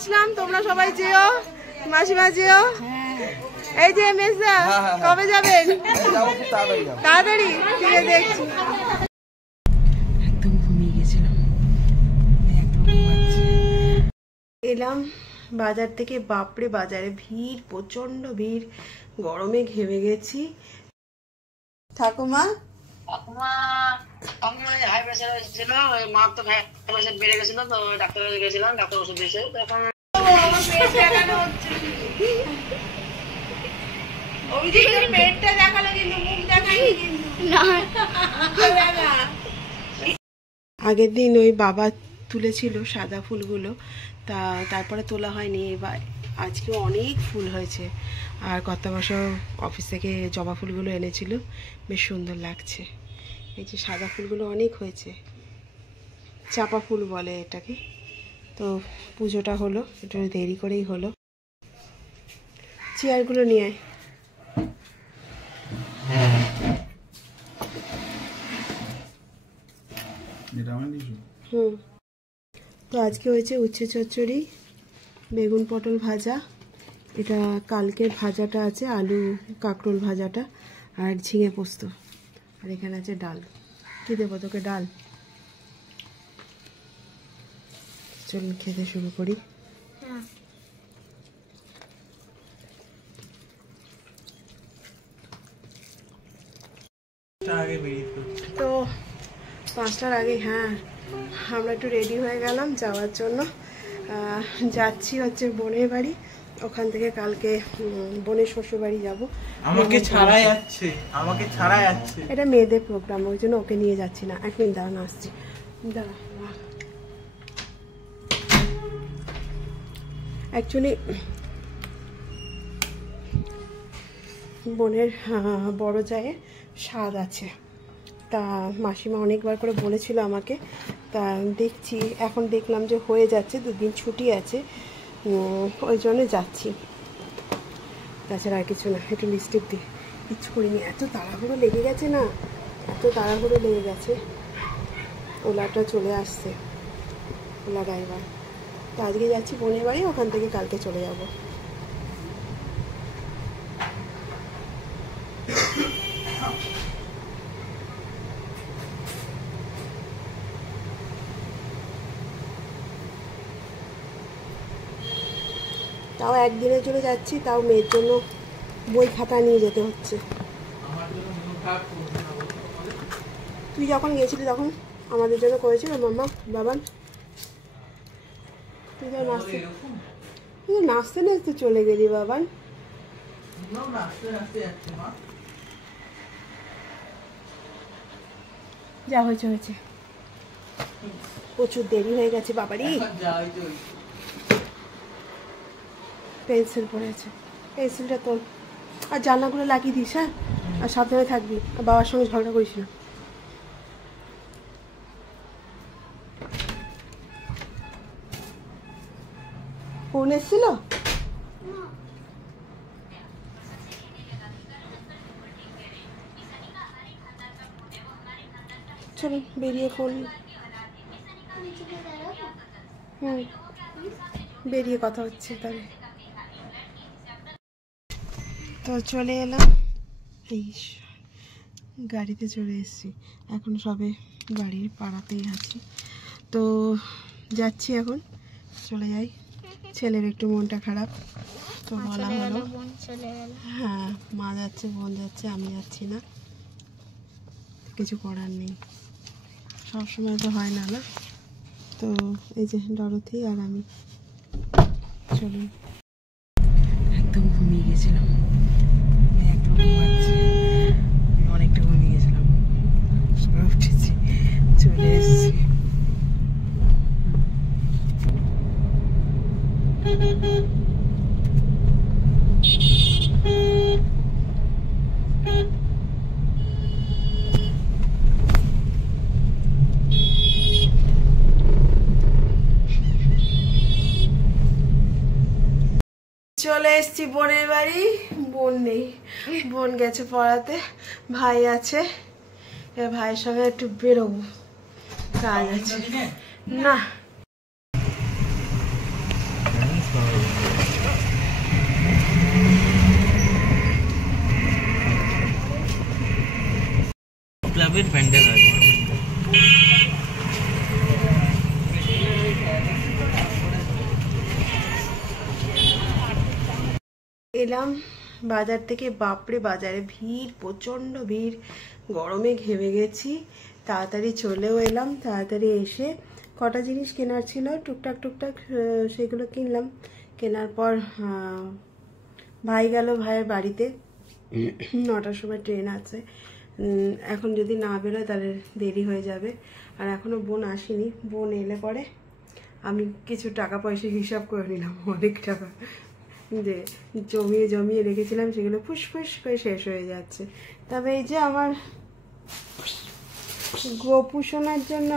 আসলাম, তোমরা সবাই যেও, মাসিমা যেও। এই যে মেজদা, কবে যাবেন? তাড়াতাড়ি, ঠিক আছে দেখছি। একদম ঘুমিয়ে গেছিলাম, এলাম বাজার থেকে। বাপরে বাজারে ভিড়, প্রচন্ড ভিড়, গরমে ঘেমে গেছি। ঠাকুমা হাই প্রেসার হয়েছিল, মা তো হাই প্রেসার বেড়ে গেছিল, তো ডাক্তার গেছিলাম, ডাক্তার ওষুধ দিয়েছে। তখন পেটটা দেখালো কিন্তু মুখ দেখায়নি। আগের দিন ওই বাবা তুলেছিল সাদা ফুলগুলো, তারপরে তোলা হয়নি। এবার আজকে অনেক ফুল হয়েছে। আর গত বছর অফিস থেকে জবা ফুলগুলো এনেছিল, বেশ সুন্দর লাগছে। এই যে সাদা ফুলগুলো অনেক হয়েছে, চাপা ফুল বলে এটাকে। তো পুজোটা হলো, একটু দেরি করেই হলো। চেয়ারগুলো নিয়ে আয়। তো আজকে হয়েছে উচ্ছে চচ্চড়ি, বেগুন পটল ভাজা, এটা কালকের ভাজাটা আছে, আলু কাঁকরোল ভাজাটা, আর ঝিঙে পোস্ত, আর এখানে আছে ডাল। কি দেবো তোকে? ডাল। চলুন খেতে শুরু করি। তো 5টার আগে, হ্যাঁ, আমরা একটু রেডি হয়ে গেলাম যাওয়ার জন্য। যাচ্ছি হচ্ছে বোনের বাড়ি, ওখান থেকে কালকে বোনের শ্বশুর বাড়ি যাবো। আমাকে ছাড়া যাচ্ছে, আমাকে ছাড়া যাচ্ছে। এটা মেয়েদের প্রোগ্রাম, ওই জন্য ওকে নিয়ে যাচ্ছি না। এক মিনিট দাঁড়ান, আসছি, দাঁড়া। অ্যাকচুয়ালি বোনের বড় জায়ের স্বাদ আছে, তা মাসিমা অনেকবার করে বলেছিল আমাকে। তা দেখছি, এখন দেখলাম যে হয়ে যাচ্ছে, 2 দিন ছুটি আছে, ওই জন্য যাচ্ছি। তাছাড়া আর কিছু না। একটু লিপস্টিক দিই, কিচ্ছু করিনি। এত তাড়াহুড়ো লেগে গেছে না, এত তাড়াহুড়ো লেগে গেছে। ওলাটা চলে আসছে, ওলা ড্রাইভার। তো আজকে যাচ্ছি বোনের বাড়ি, ওখান থেকে কালকে চলে যাব। তাও একদিনের জন্য যাচ্ছি, তাও মেয়ের জন্য বই খাতা নিয়ে যেতে হচ্ছে। তুই যখন গেছিলি তখন আমাদের জন্য করেছিল মাম্মা, বাবান। তুই তো নাচতে নাচতে চলে গেলি বাবান। যা হয়েছে হয়েছে, প্রচুর দেরি হয়ে গেছে বাবারই। পেন্সিল পড়ে আছে, পেন্সিলটা তোল, আর জানলাগুলো লাগিয়ে দিস, হ্যাঁ, আর সাবধানে থাকবি, আর বাবার সঙ্গে ঝগড়া করিস না। ফোন এসেছিল? চলো বেরিয়ে ফোন, বেরিয়ে কথা হচ্ছে তাহলে। তো চলে এলাম, এই গাড়িতে চলে এসেছি, এখন সবে বাড়ির পাড়াতেই আছি। তো যাচ্ছি এখন, চলে যাই। ছেলের একটু মনটা খারাপ, তো বলা হলো হ্যাঁ, মা যাচ্ছে, বোন যাচ্ছে, আমি যাচ্ছি না। কিছু করার নেই, সবসময় তো হয় না, না? তো এই যে ডরথি আর আমি, চলুন। একদম ঘুমিয়ে গেছিলাম, একদম অনেকটা ঘুমিয়ে গেছিলাম, উঠেছি, চলে এসেছি। চলে এসছি বোনের বাড়ি। বোন নেই, বোন গেছে পড়াতে, ভাই আছে। এবার ভাইয়ের সঙ্গে একটু বেরোবো, কাজ আছে। না ক্লাবের প্যান্ডেল আছে। এলাম বাজার থেকে, বাপরে বাজারে ভিড়, প্রচন্ড ভিড়, গরমে ঘেমে গেছি। তাড়াতাড়ি চলেও এলাম, তাড়াতাড়ি এসে কটা জিনিস কেনার ছিল টুকটাক টুকটাক, সেগুলো কিনলাম। কেনার পর ভাই গেল ভাইয়ের বাড়িতে, 9টার সময় ট্রেন আছে। এখন যদি না বেরোয় তাহলে দেরি হয়ে যাবে। আর এখনও বোন আসেনি, বোন এলে পরে আমি কিছু টাকা পয়সা হিসাব করে নিলাম, অনেক টাকা যে জমিয়ে জমিয়ে রেখেছিলাম, সেগুলো ফুসফুস করে শেষ হয়ে যাচ্ছে। তবে এই যে আমার গোপুষণার জন্য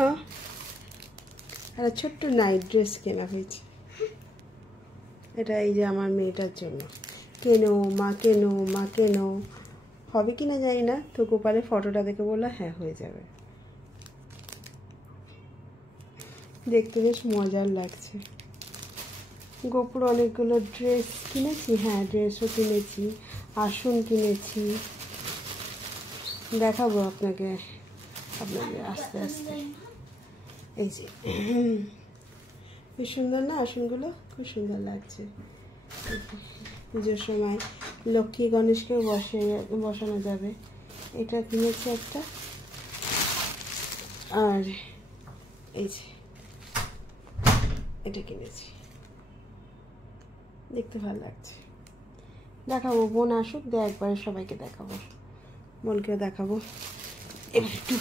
একটা ছোট্ট নাইট ড্রেস কেনা হয়েছে। এটা এই যে আমার মেয়েটার জন্য, কেনো মা, কেনো মা, কেনো। হবে কিনা জানি না, তো গোপালের ফটোটা দেখে বললো হ্যাঁ হয়ে যাবে। দেখতে বেশ মজার লাগছে। গোপুর অনেকগুলো ড্রেস কিনেছি, হ্যাঁ ড্রেসও কিনেছি, আসন কিনেছি, দেখাবো আপনাকে আস্তে আস্তে। এই যে বেশ সুন্দর না আসনগুলো, খুব সুন্দর লাগছে। পুজোর সময় লক্ষ্মী গণেশকেও বসানো যাবে। এটা কিনেছি একটা, আর এই যে এটা কিনেছি, দেখতে ভালো লাগছে। দেখাবো, বোন আসুক দিয়ে একবারে সবাইকে দেখাবো, বোনকেও দেখাবো। এবার একটু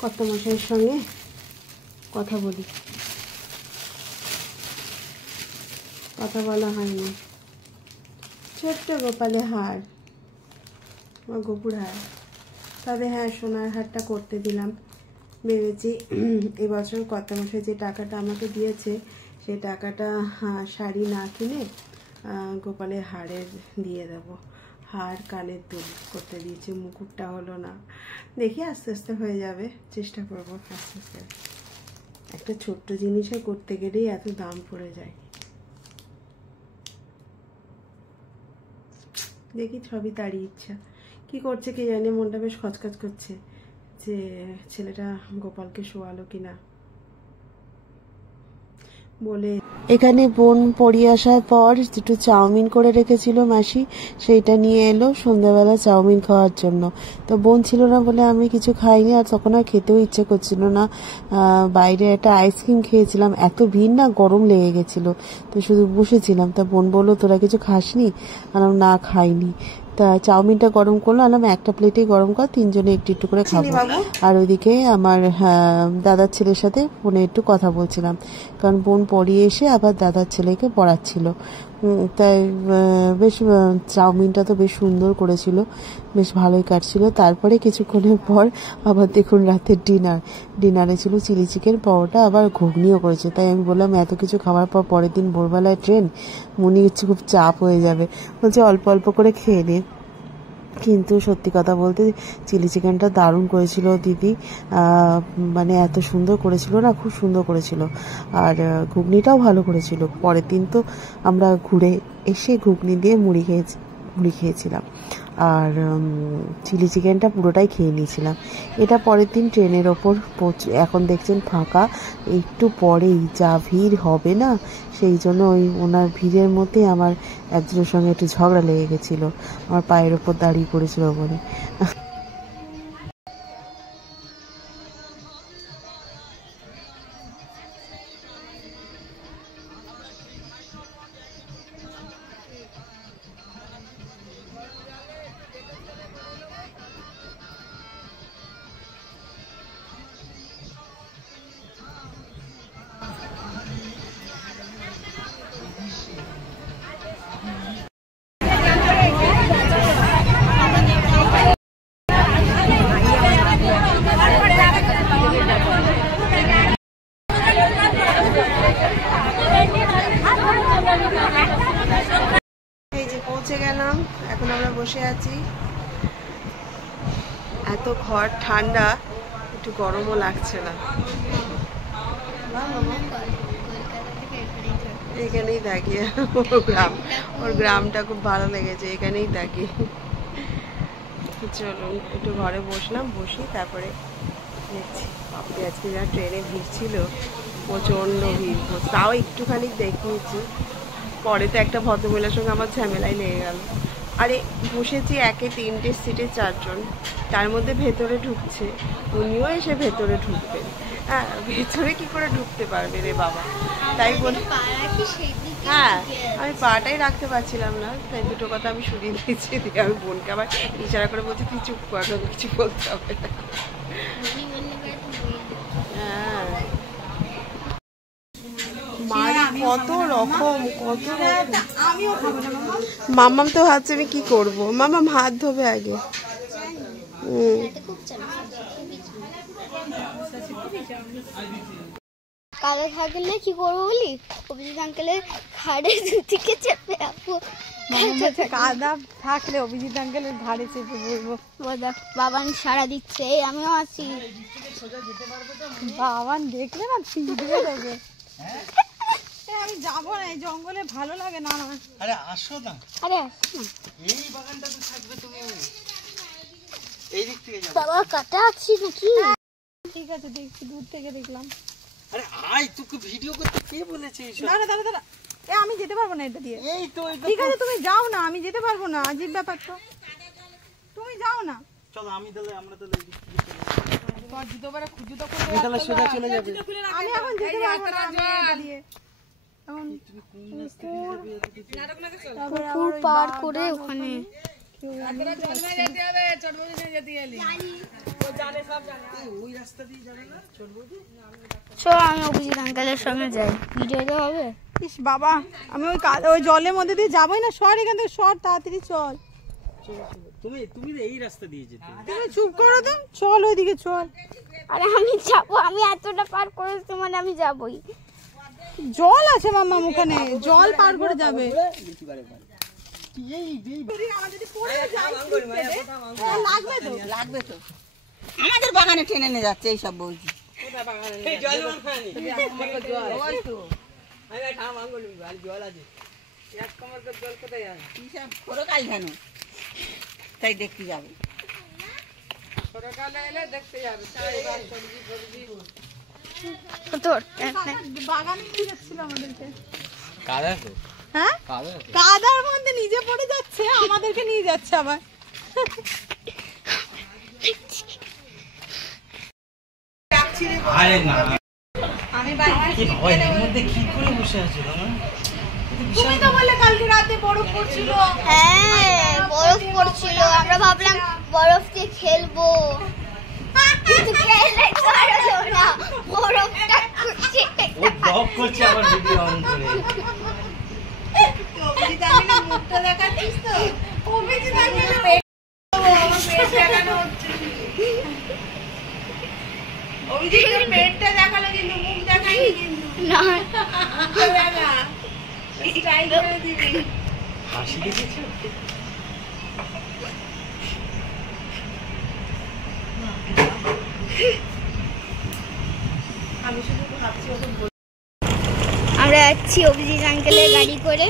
কর্তামশাইয়ের সঙ্গে কথা বলি, কথা বলা হয়নি। ছোট্ট গোপালে হার, আমার গোপুর হার। তবে হ্যাঁ সোনার হারটা করতে দিলাম, ভেবেছি এবছর কর্তামশাই যে টাকাটা আমাকে দিয়েছে সেই টাকাটা শাড়ি না কিনে গোপালের হারের দিয়ে দেবো। হার, কানের দুল করতে দিয়েছি, মুকুটটা হলো না। দেখি আস্তে আস্তে হয়ে যাবে, চেষ্টা করবো আস্তে আস্তে। একটা ছোট্ট জিনিসে করতে গেলেই এত দাম পড়ে যায়। দেখি সবই তারই ইচ্ছা, কি করছে কি জানি, মনটা বেশ খচখচ করছে যে ছেলেটা গোপালকে শোয়ালো কিনা বলে। এখানে বোন পড়িয়ে আসার পর একটু চাউমিন করে রেখেছিল মাসি, সেইটা নিয়ে এলো সন্ধ্যাবেলা চাউমিন খাওয়ার জন্য। তো বোন ছিল না বলে আমি কিছু খাইনি, আর তখন আর খেতেও ইচ্ছে করছিল না। বাইরে একটা আইসক্রিম খেয়েছিলাম, এত ভিড় না, গরম লেগে গেছিল, তো শুধু বসেছিলাম। তা বোন বললো তোরা কিছু খাসনি? আলাম না খাইনি। তা চাউমিনটা গরম করলো, আলাম একটা প্লেটেই গরম কর, তিনজনে একটু একটু করে খাবো। আর ওইদিকে আমার দাদার ছেলের সাথে ফোনে একটু কথা বলছিলাম, কারণ বোন পড়িয়ে এসে আবার দাদার ছেলেকে পড়াচ্ছিল। তাই বেশ চাউমিনটা তো বেশ সুন্দর করেছিল, বেশ ভালোই কাটছিল। তারপরে কিছুক্ষণের পর আবার দেখুন রাতের ডিনারে ছিল চিলি চিকেন, পরোটা, আবার ঘুগনিও করেছে। তাই আমি বললাম এত কিছু খাওয়ার পর পরের দিন ভোরবেলায় ট্রেন, মনে হচ্ছে খুব চাপ হয়ে যাবে। বলছে অল্প অল্প করে খেয়ে নে। কিন্তু সত্যি কথা বলতে চিলি চিকেনটা দারুণ করেছিল দিদি, মানে এত সুন্দর করেছিল না, খুব সুন্দর করেছিল। আর ঘুগনিটাও ভালো করেছিল। পরের দিন তো আমরা ঘুরে এসে ঘুগনি দিয়ে মুড়ি খেয়েছিলাম, আর চিলি চিকেনটা পুরোটাই খেয়ে নিয়েছিলাম। এটা পরের দিন ট্রেনের ওপর এখন দেখছেন ফাঁকা, একটু পরেই যা ভিড় হবে না, সেই জন্য ওই ওনার ভিড়ের মধ্যে আমার একজনের সঙ্গে একটু ঝগড়া লেগে গেছিলো, আমার পায়ের ওপর দাঁড়িয়ে পড়েছিল বলে। এই যে পৌঁছে গেলাম, এখন আমরা বসে আছি। এত ঘর ঠান্ডা, একটু গরমও লাগছে না। এখানেই থাকি। ওর গ্রামটা খুব ভালো লেগেছে, এখানেই থাকি। চলুন একটু ঘরে বসলাম, বসি তারপরে দেখছি। আপনি আজকে যা ট্রেনে ভিড় ছিল, প্রচণ্ড ভিড়, তাও একটুখানি দেখিয়েছি। পরে তো একটা ভদ্রমহিলার সঙ্গে আমার ঝামেলাই লেগে গেল। আরে বসেছি একে 3টে সিটে 4 জন, তার মধ্যে ভেতরে ঢুকছে, উনিও এসে ভেতরে ঢুকবেন। হ্যাঁ, ভেতরে কি করে ঢুকতে পারবে রে বাবা? তাই বলে হ্যাঁ, আমি পাটাই রাখতে পারছিলাম না, তাই দুটো কথা আমি শুনিয়ে দিয়েছি। দিয়ে আমি বোনকে আবার ইশারা করে বলছি তুই চুপ কর, কিছু বলতে হবে না। হ্যাঁ, কত রকম কত মাম্মাম তো ভাবছে আমি কি করবো। মাম্মাম হাত ধোবে আগে। কালো থাকলে কি করবো বলি, অভিজিৎ আঙ্কেলের ঘাড়ে দুদিকে চেপে রাখবো। কাদা থাকলে অভিজিৎ আঙ্কেলের ঘাড়ে চেপে পড়বো। বাবান সারা দিচ্ছে, এই আমিও আছি। বাবান দেখলে না ফিরবে তোকে। আমি যাবো না, এই জঙ্গলে ভালো লাগে না আমার। আরে আসো না, আরে এই বাগানটাতে থাকবে তুমি, এই দিক থেকে যাবে। বাবা কাটা আছি নাকি? ঠিক আছে, দেখছি, দূর থেকে দেখলাম। আরে আয়, তোকে ভিডিও করতে কে বলেছে এইসব? দাঁড়া দাঁড়া দাঁড়া, আমি যেতে পারবো না এটা দিয়ে। এই তো ঠিক আছে তুমি যাও না, আমি যেতে পারবো না, আজীব ব্যাপার তো। তুমি যাও না। চলো, আমরা তাহলে এই দিক থেকে তাহলে সোজা চলে যাবে। আমি এখন যেতে পারবো না, আমি এটা দিয়ে এখন পুকুর পার করে ওখানে চল আমি অভিজিৎ আঙ্কেলের সঙ্গে যাই, ভিডিওতে হবে। ইস বাবা, আমি ওই জলের মধ্যে দিয়ে যাবোই না। সর এখান থেকে, সর তাড়াতাড়ি চল। তুমি এই রাস্তা দিয়ে যেতে। তুমি চুপ করো তো, চল ওইদিকে চল। আরে আমি যাবো, আমি এতটা পার করেছি মানে আমি যাবই। জল আছে মাম্মা, ওখানে জল পার করে যাবে। লাগবে তো আমাদের বাগানে টেনে নিয়ে যাচ্ছে এইসব বলছি। কেন তাই দেখতে যাবে, বাগানে নিয়ে যাচ্ছিল আমাদেরকে। কাদা তো, হ্যাঁ, কাদার মধ্যে নিজে পড়ে যাচ্ছে, আমাদেরকে নিয়ে যাচ্ছে আবার। আরে না, আমি এর মধ্যে কি করে বসে আছো তোমার? তুমি তো বললে কালকে রাতে বরফ পড়ছিল। হ্যাঁ বরফ পড়ছিল, আমরা ভাবলাম বরফকে খেলবো, কিন্তু খেলে পারলো না, বরফটা খুঁজছে। ও ব্লগ করছে আবার ভিডিও অন করে। অভিজিৎ আঙ্কেলের মুখটা দেখাচ্ছিস তো? অভিজিৎ আঙ্কেলের পেট দেখানো হচ্ছে। অভিজিৎের পেটটা দেখালো কিন্তু মুখ দেখায়নি কিন্তু। না স্টাইল করে দিবি। হাসি দেখেছো? আমি শুধু ভাবছি আমরা যাচ্ছি অভিজিৎ আঙ্কেলের গাড়ি করে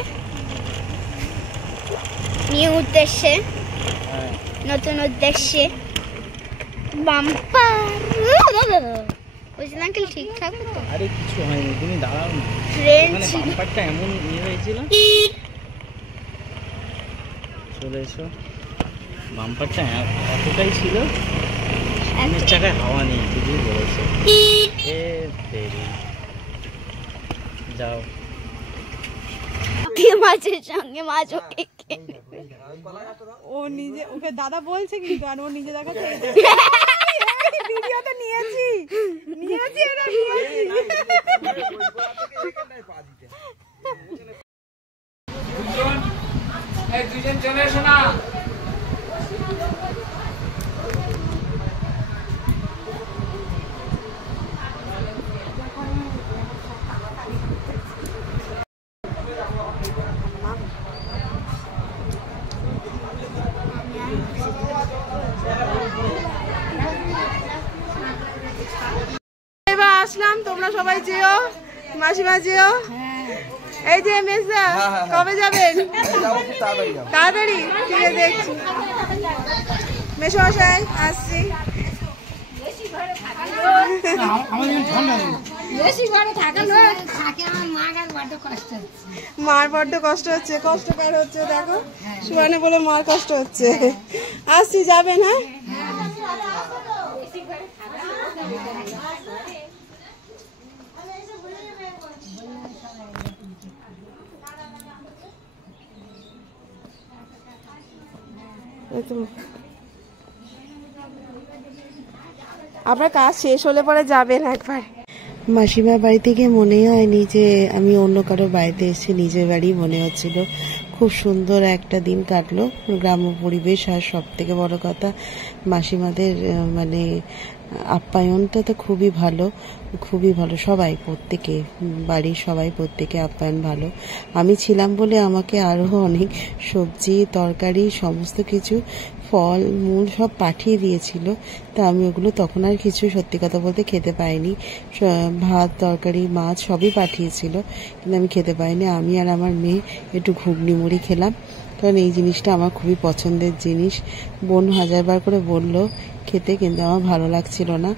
নিউ উদ্দেশ্যে, নতুন উদ্দেশ্যে। বাম্পার অভিজিৎ আঙ্কেল ঠিকঠাক তো? আরে কিছু হয়নি, তুমি দাঁড়াও না। ট্রেন মানে ছিল, বাম্পারটা এমন হয়েছিল। চলে এসো, বাম্পারটা এতটাই ছিল, সামনের চাকায় হাওয়া নেই, বুঝেই বলেছে। যাও, মাছের সঙ্গে মাছ ওকে ও নিজে, ওকে দাদা বলছে কিন্তু, আর ও নিজে দেখাচ্ছে। ভিডিওতে নিয়েছি এটা নিয়েছি। দুজন চলে এসো না। এবার আসলাম, তোমরা সবাই যেও, মাসিমা যেও। এই যে মেজদা, কবে যাবেন? তাড়াতাড়ি, ঠিক আছে দেখছি। মেশমশাই আসছি। মার বড্ড কষ্ট হচ্ছে, কষ্টকর হচ্ছে, দেখো সুবানে বলে মার কষ্ট হচ্ছে। আসছি, যাবেন? হ্যাঁ, আপনার কাজ শেষ হলে পরে যাবেন একবার। মাসিমার বাড়িতে গিয়ে মনেই হয়নি যে আমি অন্য কারো বাড়িতে এসেছি, নিজের বাড়ি মনে হচ্ছিল। খুব সুন্দর একটা দিন কাটলো, গ্রাম্য পরিবেশ। আর সব থেকে বড় কথা, মাসিমাদের মানে আপ্যায়নটা তো খুবই ভালো, খুবই ভালো। সবাই, প্রত্যেকে, বাড়ির সবাই, প্রত্যেকে আপ্যায়ন ভালো। আমি ছিলাম বলে আমাকে আরও অনেক সবজি, তরকারি, সমস্ত কিছু, ফল মূল সব পাঠিয়ে দিয়েছিল। তা আমি ওগুলো তখন আর কিছু, সত্যি কথা বলতে, খেতে পাইনি। ভাত, তরকারি, মাছ সবই পাঠিয়েছিল, কিন্তু আমি খেতে পাইনি। আমি আর আমার মেয়ে একটু ঘুগনি মুড়ি খেলাম, কারণ এই জিনিসটা আমার খুবই পছন্দের জিনিস। বোন হাজারবার করে বললো খেতে, কিন্তু আমার ভালো লাগছিল না।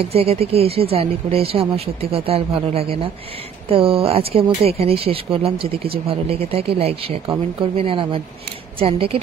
এক জায়গা থেকে এসে, জার্নি করে এসে আমার সত্যি কথা আর ভালো লাগে না। তো আজকের মতো এখানেই শেষ করলাম। যদি কিছু ভালো লেগে থাকে, লাইক, শেয়ার, কমেন্ট করবেন। আর আমার চ্যানেলটাকে